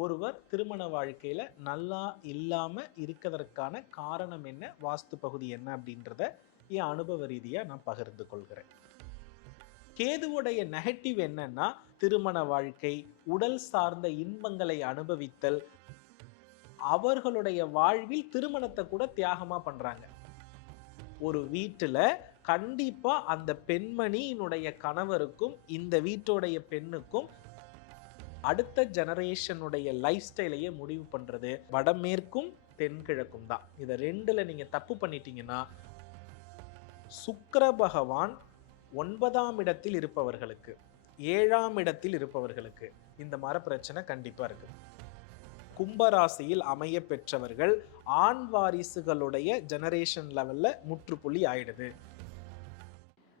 ஒருவர் திருமண வாழ்க்கையில நல்லா இல்லாம இருக்கிறதற்கான காரணம் என்ன, வாஸ்து பகுதி என்ன அப்படின்றத என் அனுபவ ரீதியா நான் பகிர்ந்து கொள்கிறேன். கேதுவுடைய நெகட்டிவ் என்னன்னா, திருமண வாழ்க்கை, உடல் சார்ந்த இன்பங்களை அனுபவித்தல், அவர்களுடைய வாழ்வில் திருமணத்தை கூட தியாகமா பண்றாங்க. ஒரு வீட்டுல கண்டிப்பா அந்த பெண்மணியினுடைய கணவருக்கும் இந்த வீட்டுடைய பெண்ணுக்கும் அடுத்த ஜெனரேஷனுடைய லைஃப் ஸ்டைலையே முடிவு பண்றது வடமேற்கும் தென்கிழக்கும் தான். இதை ரெண்டுல நீங்க தப்பு பண்ணிட்டீங்கன்னா, சுக்கிர பகவான் 9ஆம் இடத்தில் இருப்பவர்களுக்கு, 7ஆம் இடத்தில் இருப்பவர்களுக்கு இந்த மாதிரி பிரச்சனை கண்டிப்பா இருக்கு. கும்பராசியில் அமைய பெற்றவர்கள் ஆண் வாரிசுகளுடைய ஜெனரேஷன் லெவல்ல முற்றுப்புள்ளி ஆயிடுது.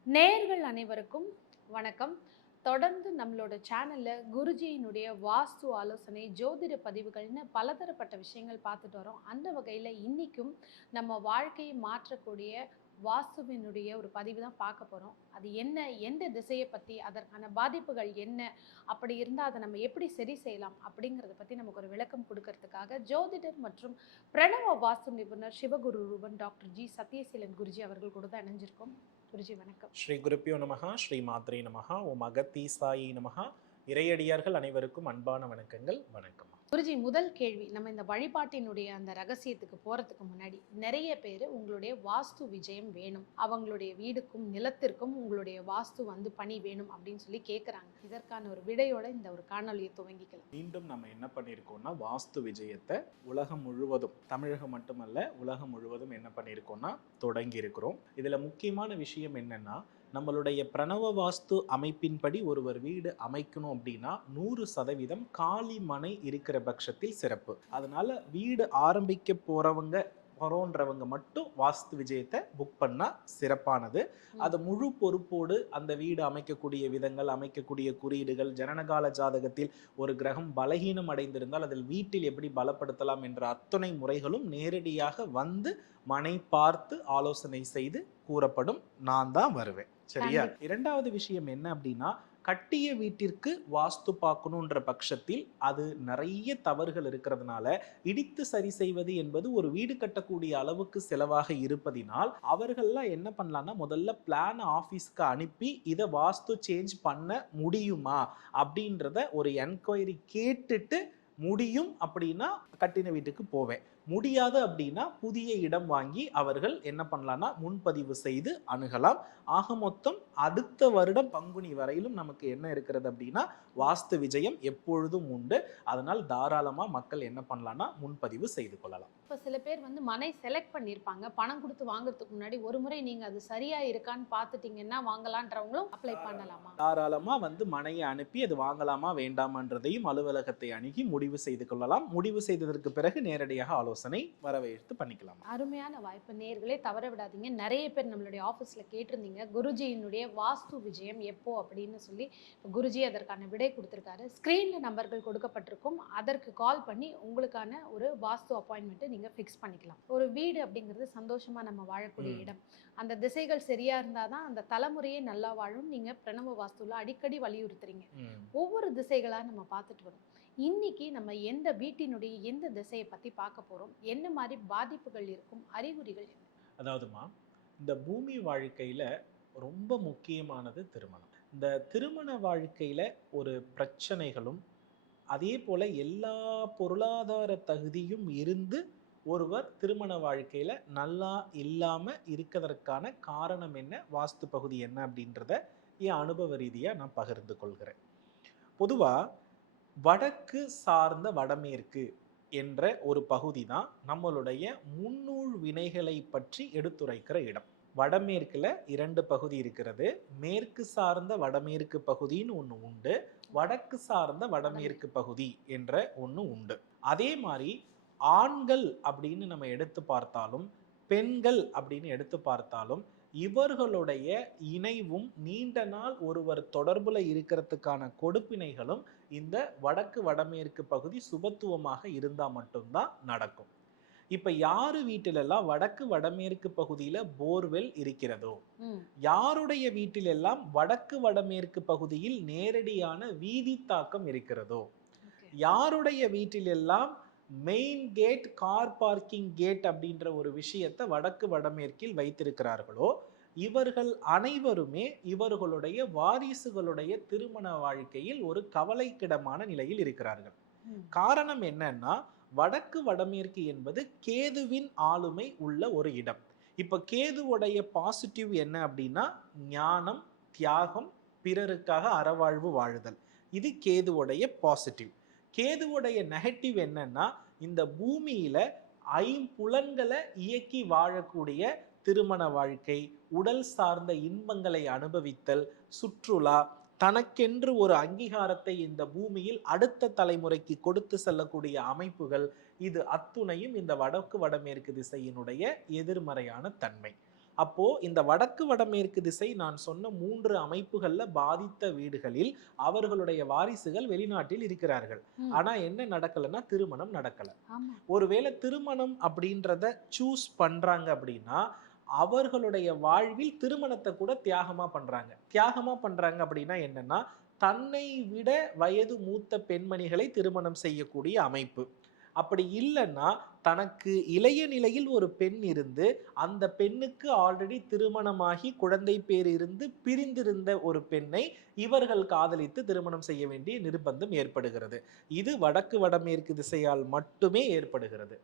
நேயர்கள் அனைவருக்கும் வணக்கம். தொடர்ந்து நம்மளோட சேனல்ல குருஜியினுடைய வாஸ்து ஆலோசனை, ஜோதிட பதிவுகள்னு பலதரப்பட்ட விஷயங்கள் பார்த்துட்டு வரோம். அந்த வகையில் இன்னைக்கும் நம்ம வாழ்க்கையை மாற்றக்கூடிய வாஸ்துவினுடைய ஒரு பதிவு தான் பார்க்க போகிறோம். அது என்ன, எந்த திசையை பற்றி, அதற்கான பாதிப்புகள் என்ன, அப்படி இருந்தால் அதை நம்ம எப்படி சரி செய்யலாம் அப்படிங்கிறத பற்றி நமக்கு ஒரு விளக்கம் கொடுக்கறதுக்காக ஜோதிடர் மற்றும் பிரணவ வாஸ்து நிபுணர் சிவகுரு ரூபன் டாக்டர் ஜி சத்யசீலன் குருஜி அவர்கள் கூட தான் இணைஞ்சிருக்கோம். குருஜி வணக்கம். ஸ்ரீ குருப்பியோ நமஹா, ஸ்ரீ மாத்ரே நமஹா, ஓம் அகத்தீசாயி நமஹா. இறையடியார்கள் அனைவருக்கும் அன்பான வணக்கங்கள். வணக்கம் குருஜி. முதல் கேள்வி, நம்ம இந்த வழிபாட்டினுடைய அந்த ரகசியத்துக்கு போறதுக்கு முன்னாடி நிறைய பேர் உங்களுடைய வாஸ்து விஜயம் வேணும், அவங்களுடைய வீடுக்கும் நிலத்திற்கும் உங்களுடைய வாஸ்து வந்து பணி வேணும் அப்படின்னு சொல்லி கேட்குறாங்க. இதற்கான ஒரு விடையோட இந்த ஒரு காணொலியை துவங்கிக்கலாம். மீண்டும் நம்ம என்ன பண்ணியிருக்கோம்னா, வாஸ்து விஜயத்தை உலகம் முழுவதும், தமிழகம் மட்டுமல்ல உலகம் முழுவதும் என்ன பண்ணியிருக்கோம்னா தொடங்கி இருக்கிறோம். இதுல முக்கியமான விஷயம் என்னன்னா, நம்மளுடைய பிரணவ வாஸ்து அமைப்பின்படி ஒருவர் வீடு அமைக்கணும் அப்படின்னா 100% காலி மனை இருக்கிற பட்சத்தில் சிறப்பு. அதனால வீடு ஆரம்பிக்க போறோன்றவங்க மட்டும் வாஸ்து விஜயத்தை புக் பண்ணா சிறப்பானது. அது முழு பொறுப்போடு அந்த வீடு அமைக்கக்கூடிய விதங்கள், அமைக்கக்கூடிய குறியீடுகள், ஜனனகால ஜாதகத்தில் ஒரு கிரகம் பலகீனம் அடைந்திருந்தால் அதில் வீட்டில் எப்படி பலப்படுத்தலாம் என்ற அத்தனை முறைகளும் நேரடியாக வந்து மனை பார்த்து ஆலோசனை செய்து கூறப்படும். நான் தான் வருவேன். சரியா? இரண்டாவது விஷயம் என்ன அப்படின்னா, கட்டிய வீட்டிற்கு வாஸ்து பார்க்கணுன்ற பட்சத்தில் அது நிறைய தவறுகள் இருக்கிறதுனால இடித்து சரி செய்வது என்பது ஒரு வீடு கட்டக்கூடிய அளவுக்கு செலவாக இருப்பதினால் அவர்கள்லாம் என்ன பண்ணலாம்னா, முதல்ல பிளான் ஆஃபீஸ்க்கு அனுப்பி இதை வாஸ்து சேஞ்ச் பண்ண முடியுமா அப்படின்றத ஒரு என்கொயரி கேட்டுட்டு, முடியும் அப்படின்னா கட்டின வீட்டுக்கு போவேன், முடியாது அப்படின்னா புதிய இடம் வாங்கி அவர்கள் என்ன பண்ணலாம்னா முன்பதிவு செய்து அணுகலாம். ஆக மொத்தம் அடுத்த வருடம் பங்குனி வரையிலும் நமக்கு என்ன இருக்கிறது அப்படின்னா வாஸ்து விஜயம் எப்பொழுதும் உண்டு. அதனால் தாராளமா மக்கள் என்ன பண்ணலாம்னா முன்பதிவு செய்து கொள்ளலாம். இப்போ சில பேர் வந்து மனை செலக்ட் பண்ணியிருப்பாங்க, பணம் கொடுத்து வாங்குறதுக்கு முன்னாடி ஒரு முறை நீங்க அது சரியா இருக்கான்னு பார்த்துட்டீங்கன்னா வாங்கலான்றவங்களும் அப்ளை பண்ணலாமா? தாராளமா வந்து மனையை அனுப்பி அது வாங்கலாமா வேண்டாமன்றதையும் அலுவலகத்தை அணுகி முடிவு செய்து கொள்ளலாம். முடிவு செய்ததற்கு பிறகு நேரடியாக ஆலோசனை வரவேற்று பண்ணிக்கலாம். அருமையான வாய்ப்பு. நேர்களே தவற விடாதீங்க. நிறைய பேர் நம்மளுடைய ஆஃபீஸில் கேட்டிருந்தீங்க குருஜியினுடைய வாஸ்து விஜயம் எப்போ அப்படின்னு சொல்லி. குருஜி அதற்கான விடை கொடுத்துருக்காரு. ஸ்க்ரீனில் நம்பர்கள் கொடுக்கப்பட்டிருக்கும், அதற்கு கால் பண்ணி உங்களுக்கான ஒரு வாஸ்து அப்பாயின்மெண்ட்டை நீங்கள் ஃபிக்ஸ் பண்ணிக்கலாம். ஒரு வீடு அப்படிங்கிறது சந்தோஷமாக நம்ம வாழக்கூடிய இடம். அந்த திசைகள் சரியாக இருந்தால் தான் அந்த தலைமுறையே நல்லா வாழும். நீங்கள் பிரணவ வாஸ்துவில் அடிக்கடி வலியுறுத்துறீங்க. ஒவ்வொரு திசைகளாக நம்ம பார்த்துட்டு வரோம். இன்னைக்கு நம்ம எந்த வீட்டினுடைய எந்த திசையை பற்றி பார்க்க போகிறோம், என்ன மாதிரி பாதிப்புகள் இருக்கும், அறிகுறிகள் என்ன? அதாவதுமா, இந்த பூமி வாழ்க்கையில ரொம்ப முக்கியமானது திருமணம். இந்த திருமண வாழ்க்கையில ஒரு பிரச்சனைகளும் அதே போல எல்லா பொருளாதார தகுதியும் இருந்து ஒருவர் திருமண வாழ்க்கையில நல்லா இல்லாம இருக்கிறதற்கான காரணம் என்ன, வாஸ்து பகுதி என்ன அப்படின்றத என் அனுபவ ரீதியா நான் பகிர்ந்து கொள்கிறேன். பொதுவா வடக்கு சார்ந்த வடமேற்கு என்ற ஒரு பகுதி தான் நம்மளுடைய முன்னூல் வினைகளை பற்றி எடுத்துரைக்கிற இடம். வடமேற்குல 2 பகுதி இருக்கிறது. மேற்கு சார்ந்த வடமேற்கு பகுதின்னு ஒன்று உண்டு, வடக்கு சார்ந்த வடமேற்கு பகுதி என்ற ஒன்று உண்டு. அதே மாதிரி ஆண்கள் அப்படின்னு நம்ம எடுத்து பார்த்தாலும், பெண்கள் அப்படின்னு எடுத்து பார்த்தாலும், இவர்களுடைய இணைவும் நீண்ட நாள் ஒருவர் தொடர்புல இருக்கிறதுக்கான கொடுப்பினைகளும் இந்த வடக்கு வடமேற்கு பகுதி சுபத்துவமாக இருந்தா மட்டும்தான் நடக்கும். இப்ப யாரு வீட்டிலெல்லாம் வடக்கு வடமேற்கு பகுதியில போர்வெல் இருக்கிறதோ, யாருடைய வீட்டிலெல்லாம் வடக்கு வடமேற்கு பகுதியில் நேரடியான வீதி தாக்கம் இருக்கிறதோ, யாருடைய வீட்டிலெல்லாம் main gate, car parking gate அப்படின்ற ஒரு விஷயத்தை வடக்கு வடமேற்கில் வைத்திருக்கிறார்களோ இவர்கள் அனைவருமே இவர்களுடைய வாரிசுகளுடைய திருமண வாழ்க்கையில் ஒரு கவலைக்கிடமான நிலையில் இருக்கிறார்கள். காரணம் என்னன்னா, வடக்கு வடமேற்கு என்பது கேதுவின் ஆளுமை உள்ள ஒரு இடம். இப்ப கேதுவுடைய பாசிட்டிவ் என்ன அப்படின்னா ஞானம், தியாகம், பிறருக்காக அறவாழ்வு வாழுதல். இது கேதுவுடைய பாசிட்டிவ். கேதுவுடைய நெகட்டிவ் என்னன்னா, இந்த பூமியில ஐம்புலன்களை இயக்கி வாழக்கூடிய திருமண வாழ்க்கை, உடல் சார்ந்த இன்பங்களை அனுபவித்தல், சுற்றுலா, தனக்கென்று ஒரு அங்கீகாரத்தை இந்த பூமியில் அடுத்த தலைமுறைக்கு கொடுத்து செல்லக்கூடிய அமைப்புகள், இது அத்துணையும் இந்த வடக்கு வடமேற்கு திசையினுடைய எதிர்மறையான தன்மை. அப்போ இந்த வடக்கு வடமேற்கு திசை நான் சொன்ன 3 அமைப்புகள்ல பாதித்த வீடுகளில் அவர்களுடைய வாரிசுகள் வெளிநாட்டில் இருக்கிறார்கள். ஆனா என்ன நடக்கலன்னா திருமணம் நடக்கல. ஒருவேளை திருமணம் அப்படின்றத சூஸ் பண்றாங்க அப்படின்னா அவர்களுடைய வாழ்வில் திருமணத்தை கூட தியாகமா பண்றாங்க அப்படின்னா என்னன்னா, தன்னை விட வயது மூத்த பெண்மணிகளை திருமணம் செய்யக்கூடிய அமைப்பு. அப்படி இல்லைன்னா தனக்கு இளைய நிலையில் ஒரு பெண் இருந்து அந்த பெண்ணுக்கு ஆல்ரெடி திருமணமாகி குழந்தை பேர் இருந்து பிரிந்திருந்த ஒரு பெண்ணை இவர்கள் காதலித்து திருமணம் செய்ய வேண்டிய நிர்பந்தம் ஏற்படுகிறது. இது வடக்கு வடமேற்கு திசையால் மட்டுமே ஏற்படுகிறது.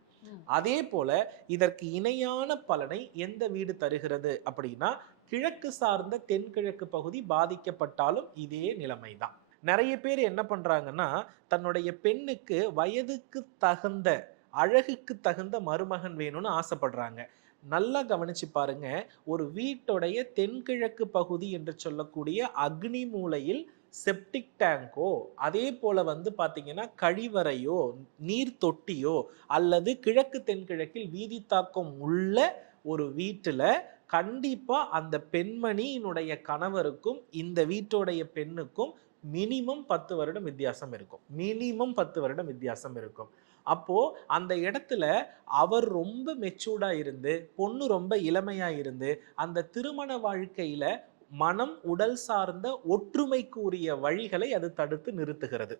அதே போல இதற்கு இணையான பலனை எந்த வீடு தருகிறது அப்படின்னா, கிழக்கு சார்ந்த தென்கிழக்கு பகுதி பாதிக்கப்பட்டாலும் இதே நிலைமைதான். நிறைய பேர் என்ன பண்றாங்கன்னா, தன்னுடைய பெண்ணுக்கு வயதுக்கு தகுந்த, அழகுக்கு தகுந்த மருமகன் வேணும்னு ஆசைப்படுறாங்க. நல்லா கவனிச்சு பாருங்க, ஒரு வீட்டுடைய தென்கிழக்கு பகுதி என்று சொல்லக்கூடிய அக்னி மூலையில் செப்டிக் டேங்கோ, அதே போல பாத்தீங்கன்னா கழிவறையோ நீர் தொட்டியோ அல்லது கிழக்கு தென்கிழக்கில் வீதி தாக்கம் உள்ள ஒரு வீட்டுல கண்டிப்பா அந்த பெண்மணியினுடைய கணவருக்கும் இந்த வீட்டுடைய பெண்ணுக்கும் மினிமம் 10 வருடம் வித்தியாசம் இருக்கும். அப்போ அந்த இடத்துல அவர் ரொம்ப மெச்சூர்டா இருந்து, பொண்ணு ரொம்ப இளமையா இருந்து, அந்த திருமண வாழ்க்கையில மனம் உடல் சார்ந்த ஒற்றுமைக்கு உரிய வழிகளை அது தடுத்து நிறுத்துகிறது.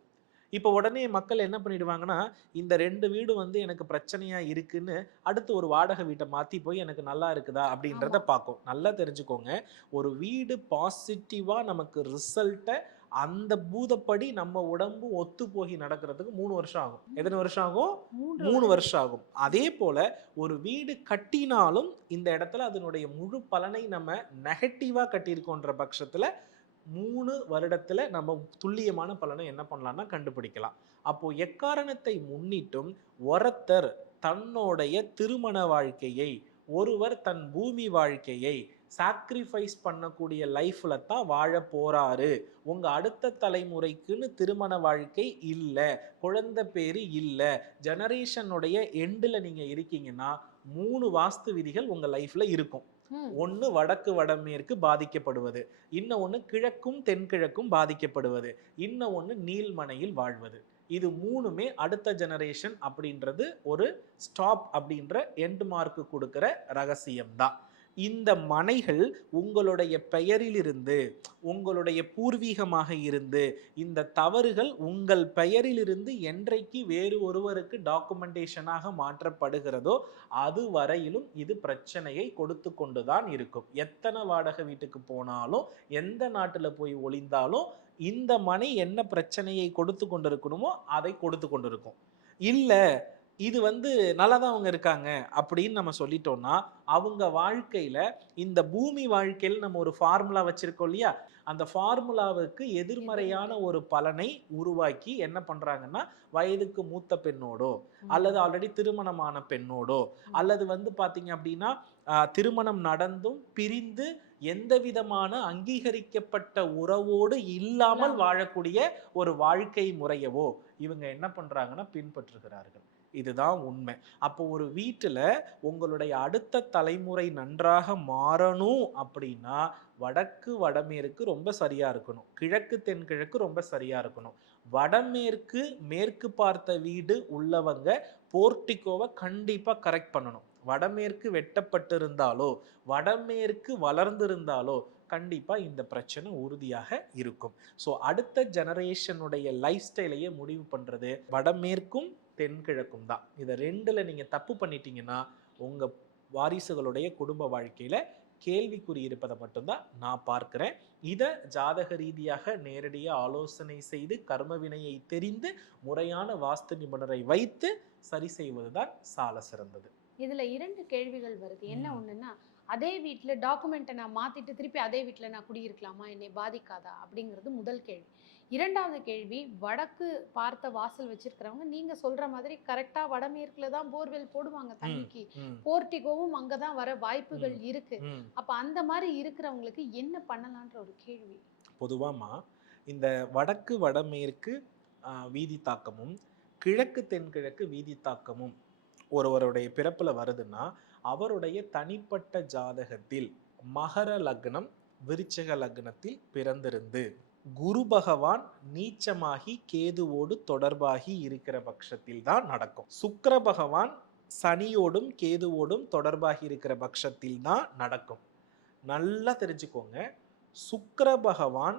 இப்போ உடனே மக்கள் என்ன பண்ணிடுவாங்கன்னா, இந்த 2 வீடு எனக்கு பிரச்சனையா இருக்குன்னு அடுத்து ஒரு வாடகை வீட்டை மாத்தி போய் எனக்கு நல்லா இருக்குதா அப்படின்றத பார்க்கும். நல்லா தெரிஞ்சுக்கோங்க, ஒரு வீடு பாசிட்டிவா நமக்கு ரிசல்ட்டை அந்த பூதப்படி நம்ம உடம்பு ஒத்து போகி நடக்கிறதுக்கு 3 வருஷம் ஆகும். எத்தனை வருஷம் ஆகும்? 3 வருஷம் ஆகும். அதே போல ஒரு வீடு கட்டினாலும் இந்த இடத்துல அதனுடைய முழு பலனை நம்ம நெகட்டிவா கட்டியிருக்கோன்ற பட்சத்துல 3 வருடத்துல நம்ம துல்லியமான பலனை என்ன பண்ணலாம்னா கண்டுபிடிக்கலாம். அப்போ எக்காரணத்தை முன்னிட்டும் ஒருத்தர் தன்னுடைய திருமண வாழ்க்கையை, ஒருவர் தன் பூமி வாழ்க்கையை சாக்ரிஃபைஸ் பண்ணக்கூடிய லைஃப்ல தான் வாழ போறாரு. உங்க அடுத்த தலைமுறைக்குன்னு திருமண வாழ்க்கை இல்ல, குழந்தை பேரு இல்ல, ஜெனரேஷனுடைய எண்டுல நீங்க இருக்கீங்கன்னா 3 வாஸ்து விதிகள் உங்க லைஃப்ல இருக்கும். ஒன்னு வடக்கு வடமேற்கு பாதிக்கப்படுவது, இன்னொன்னு கிழக்கும் தென்கிழக்கும் பாதிக்கப்படுவது, இன்னொன்னு நீள்மனையில் வாழ்வது. இது 3மே அடுத்த ஜெனரேஷன் அப்படின்றது ஒரு ஸ்டாப் அப்படின்ற எண்ட் மார்க் கொடுக்கிற ரகசியம் தான். இந்த மனைகள் உங்களுடைய பெயரிலிருந்து, உங்களுடைய பூர்வீகமாக இருந்து, இந்த தவறுகள் உங்கள் பெயரிலிருந்து என்றைக்கு வேறு ஒருவருக்கு டாக்குமெண்டேஷனாக மாற்றப்படுகிறதோ அது வரையிலும் இது பிரச்சனையை கொடுத்து கொண்டுதான் இருக்கும். எத்தனை வாடகை வீட்டுக்கு போனாலும், எந்த நாட்டுல போய் ஒளிந்தாலும் இந்த மனை என்ன பிரச்சனையை கொடுத்து கொண்டிருக்கணுமோ அதை கொடுத்து கொண்டிருக்கும். இல்ல இது நல்லாதான் அவங்க இருக்காங்க அப்படின்னு நம்ம சொல்லிட்டோம்னா, அவங்க வாழ்க்கையில இந்த பூமி வாழ்க்கையில் நம்ம ஒரு ஃபார்முலா வச்சிருக்கோம் இல்லையா, அந்த ஃபார்முலாவுக்கு எதிர்மறையான ஒரு பலனை உருவாக்கி என்ன பண்றாங்கன்னா, வயதுக்கு மூத்த பெண்ணோடோ அல்லது ஆல்ரெடி திருமணமான பெண்ணோடோ அல்லது பாத்தீங்க அப்படின்னா திருமணம் நடந்தும் பிரிந்து எந்த விதமான அங்கீகரிக்கப்பட்ட உறவோடு இல்லாமல் வாழக்கூடிய ஒரு வாழ்க்கை முறையவோ இவங்க என்ன பண்றாங்கன்னா பின்பற்றுகிறார்கள். இதுதான் உண்மை. அப்போ ஒரு வீட்டுல உங்களுடைய அடுத்த தலைமுறை நன்றாக மாறணும் அப்படின்னா வடக்கு வடமேற்கு ரொம்ப சரியா இருக்கணும், கிழக்கு தென்கிழக்கு ரொம்ப சரியா இருக்கணும். வடமேற்கு மேற்கு பார்த்த வீடு உள்ளவங்க போர்ட்டிகோவை கண்டிப்பா கரெக்ட் பண்ணணும். வடமேற்கு வெட்டப்பட்டிருந்தாலோ வடமேற்கு வளர்ந்திருந்தாலோ கண்டிப்பாக இந்த பிரச்சனை உறுதியாக இருக்கும். ஸோ அடுத்த ஜெனரேஷனுடைய லைஃப் ஸ்டைலையே முடிவு பண்ணுறது வடமேற்கும் தென்கிழக்கும் தான். இதை ரெண்டில் நீங்கள் தப்பு பண்ணிட்டீங்கன்னா உங்கள் வாரிசுகளுடைய குடும்ப வாழ்க்கையில் கேள்விக்குறி இருப்பதை மட்டும்தான் நான் பார்க்கிறேன். இதை ஜாதக ரீதியாக நேரடியாக ஆலோசனை செய்து கர்ம வினையை தெரிந்து முறையான வாஸ்து நிபுணரை வைத்து சரி செய்வதுதான் சால சிறந்தது. இதுல 2 கேள்விகள் வருது. என்ன ஒண்ணுன்னா, அதே வீட்ல டாக்குமெண்ட்டை நான் மாத்திட்டு திருப்பி அதே வீட்ல நான் குடியிருக்கலாமா? என்னை பாதிக்காதா? அப்படிங்கிறது முதல் கேள்வி. 2வது கேள்வி, வடக்கு பார்த்த வாசல் வச்சிருக்கிறவங்க நீங்க சொல்ற மாதிரி கரெக்டா வடமேற்குல தான் போர்வெல் போடுவாங்க தண்ணிக்கு. போர்ட்டிகோவும் அங்கதான் வர வாய்ப்புகள் இருக்கு. அப்ப அந்த மாதிரி இருக்கிறவங்களுக்கு என்ன பண்ணலான்ற ஒரு கேள்வி. பொதுவாமா இந்த வடக்கு வடமேற்கு வீதி தாக்கமும் கிழக்கு தென்கிழக்கு வீதி தாக்கமும் ஒருவருடைய பிறப்புல வருதுன்னா அவருடைய தனிப்பட்ட ஜாதகத்தில் மகர லக்னம் விருச்சிக லக்னத்தில் பிறந்திருந்து குரு பகவான் நீச்சமாகி கேதுவோடு தொடர்பாகி இருக்கிற பட்சத்தில் தான் நடக்கும். சுக்கிர பகவான் சனியோடும் கேதுவோடும் தொடர்பாகி இருக்கிற பட்சத்தில் தான் நடக்கும். நல்லா தெரிஞ்சுக்கோங்க, சுக்கிர பகவான்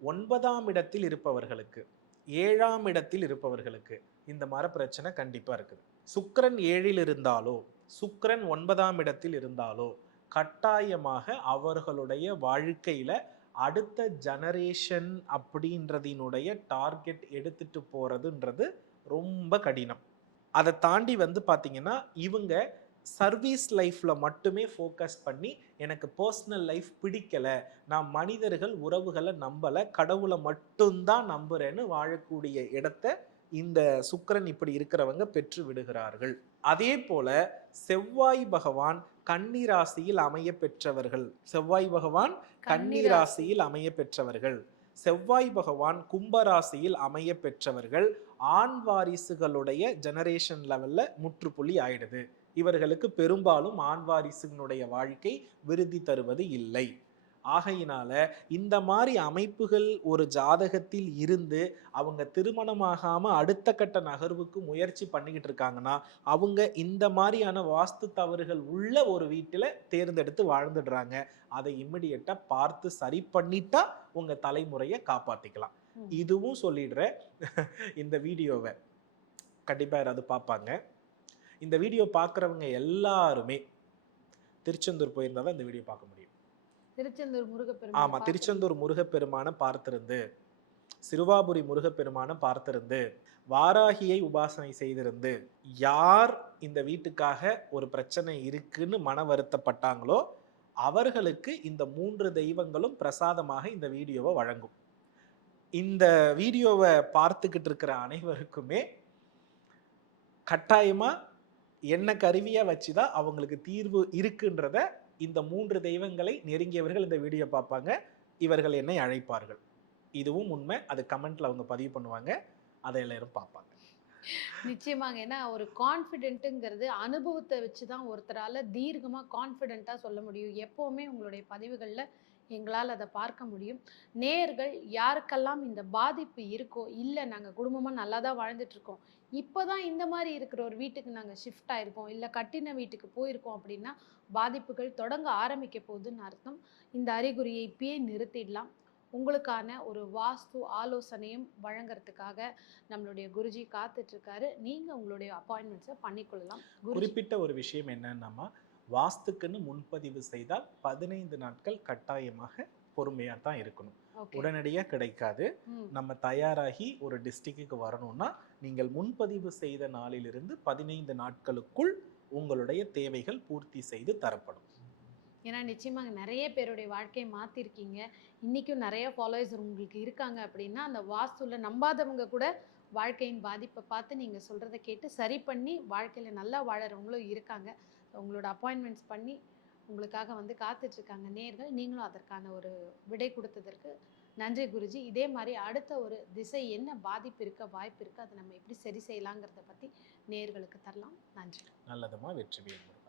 9ஆம் இடத்தில் இருப்பவர்களுக்கு 7ஆம் இடத்தில் இருப்பவர்களுக்கு இந்த மாதிரி பிரச்சனை கண்டிப்பா இருக்குது. சுக்கிரன் 7இல் இருந்தாலோ சுக்கிரன் 9ஆம் இடத்தில் இருந்தாலோ கட்டாயமாக அவர்களுடைய வாழ்க்கையில அடுத்த ஜெனரேஷன் அப்படின்றதினுடைய டார்கெட் எடுத்துட்டு போறதுன்றது ரொம்ப கடினம். அதை தாண்டி பார்த்தீங்கன்னா இவங்க சர்வீஸ் லைஃப்ல மட்டுமே ஃபோக்கஸ் பண்ணி எனக்கு பர்சனல் லைஃப் பிடிக்கல, நான் மனிதர்கள் உறவுகளை நம்பலை, கடவுளை மட்டும்தான் நம்புறேன்னு வாழக்கூடிய இடத்த இந்த சுக்கிரன் இப்படி இருக்கிறவங்க பெற்று விடுகிறார்கள். அதே போல செவ்வாய் பகவான் கன்னி ராசியில் அமைய பெற்றவர்கள், செவ்வாய் பகவான் கன்னி ராசியில் அமைய பெற்றவர்கள், செவ்வாய் பகவான் கும்பராசியில் அமைய பெற்றவர்கள் ஆண் வாரிசுகளுடைய ஜெனரேஷன் லெவல்ல முற்றுப்புள்ளி ஆயிடுது. இவர்களுக்கு பெரும்பாலும் ஆண் வாரிசுகளுடைய வாழ்க்கை விருதி தருவது இல்லை. ஆகையினால இந்த மாதிரி அமைப்புகள் ஒரு ஜாதகத்தில் இருந்து அவங்க திருமணமாகாம அடுத்த கட்ட நகர்வுக்கு முயற்சி பண்ணிக்கிட்டு இருக்காங்கன்னா அவங்க இந்த மாதிரியான வாஸ்து தவறுகள் உள்ள ஒரு வீட்டில் தேர்ந்தெடுத்து வாழ்ந்துடுறாங்க. அதை இம்மிடியட்டா பார்த்து சரி பண்ணிட்டா உங்க தலைமுறையை காப்பாத்திக்கலாம். இதுவும் சொல்லிடுறேன், இந்த வீடியோவை கண்டிப்பா யாராவது பார்ப்பாங்க. இந்த வீடியோ பார்க்குறவங்க எல்லாருமே திருச்செந்தூர் போயிருந்தா தான் இந்த வீடியோ பார்க்க முடியும். திருச்செந்தூர் முருகப்பெருமான். ஆமா, திருச்செந்தூர் முருகப்பெருமான பார்த்திருந்து, சிறுவாபுரி முருகப்பெருமான பார்த்திருந்து, வாராகியை உபாசனை செய்திருந்து, யார் இந்த வீட்டுக்காக ஒரு பிரச்சனை இருக்குன்னு மன வருத்தப்பட்டாங்களோ அவர்களுக்கு இந்த 3 தெய்வங்களும் பிரசாதமாக இந்த வீடியோவை வழங்கும். இந்த வீடியோவை பார்த்துக்கிட்டு இருக்கிற அனைவருக்குமே கட்டாயமா என்ன கருவியா வச்சுதான் அவங்களுக்கு தீர்வு இருக்குன்றத இந்த 3 தெய்வங்களை நெருங்கியவர்கள் இந்த வீடியோ பார்ப்பாங்க, இவர்கள் என்னை அழைப்பார்கள். இதுவும் உண்மை. அது கமெண்ட்ல அவங்க பதிவு பண்ணுவாங்க, அதை எல்லாரும் பார்ப்பாங்க. நிச்சயமாங்க. ஏன்னா ஒரு கான்ஃபிடென்ட்டுங்கிறது அனுபவத்தை வச்சு தான் ஒருத்தரால தீர்க்கமாக கான்ஃபிடென்ட்டாக சொல்ல முடியும். எப்போவுமே உங்களுடைய பதிவுகளில் எங்களால் அதை பார்க்க முடியும். நேயர்கள் யாருக்கெல்லாம் இந்த பாதிப்பு இருக்கோ, இல்லை நாங்கள் குடும்பமாக நல்லா தான் வாழ்ந்துட்டுருக்கோம், இப்போ தான் இந்த மாதிரி இருக்கிற ஒரு வீட்டுக்கு நாங்கள் ஷிஃப்ட் ஆகிருக்கோம், இல்லை கட்டின வீட்டுக்கு போயிருக்கோம் அப்படின்னா பாதிப்புகள் தொடங்க ஆரம்பிக்க போகுதுன்னு அர்த்தம். இந்த அறிகுறியை இப்பயே நிறுத்திடலாம். உங்களுக்கான ஒரு வாஸ்து ஆலோசனையும் வழங்குறதுக்காக நம்மளுடைய குருஜி காத்துட்ருக்காரு. நீங்கள் உங்களுடைய அப்பாயின்மெண்ட்ஸை பண்ணிக்கொள்ளலாம். குறிப்பிட்ட ஒரு விஷயம் என்னன்னா, வாஸ்துக்குன்னு முன்பதிவு செய்தால் 15 நாட்கள் கட்டாயமாக பொறுமையாக தான் இருக்கணும். உடனடியாக கிடைக்காது. நம்ம தயாராகி ஒரு டிஸ்ட்ரிக்ட்டுக்கு வரணும்னா நீங்கள் முன்பதிவு செய்த நாளிலிருந்து 15 நாட்களுக்குள் உங்களுடைய தேவைகள் பூர்த்தி செய்து தரப்படும். ஏன்னா நிச்சயமாக நிறைய பேருடைய வாழ்க்கையை மாற்றிருக்கீங்க. இன்றைக்கும் நிறைய ஃபாலோவர்ஸ் உங்களுக்கு இருக்காங்க அப்படின்னா அந்த வாஸ்துவில் நம்பாதவங்க கூட வாழ்க்கையின் பாதிப்பை பார்த்து நீங்கள் சொல்கிறத கேட்டு சரி பண்ணி வாழ்க்கையில் நல்லா வாழறவங்களும் இருக்காங்க. உங்களோட அப்பாயின்மெண்ட்ஸ் பண்ணி உங்களுக்காக காத்துட்ருக்காங்க நேயர்கள். நீங்களும் அதற்கான ஒரு விடை கொடுத்ததற்கு நன்றி குருஜி. இதே மாதிரி அடுத்த ஒரு திசை என்ன பாதிப்பு இருக்க வாய்ப்பு இருக்குது, அதை நம்ம எப்படி சரி செய்யலாங்கிறத பற்றி நேயர்களுக்கு தரலாம். நன்றி. நல்லதுமா, வெற்றி வேணும்.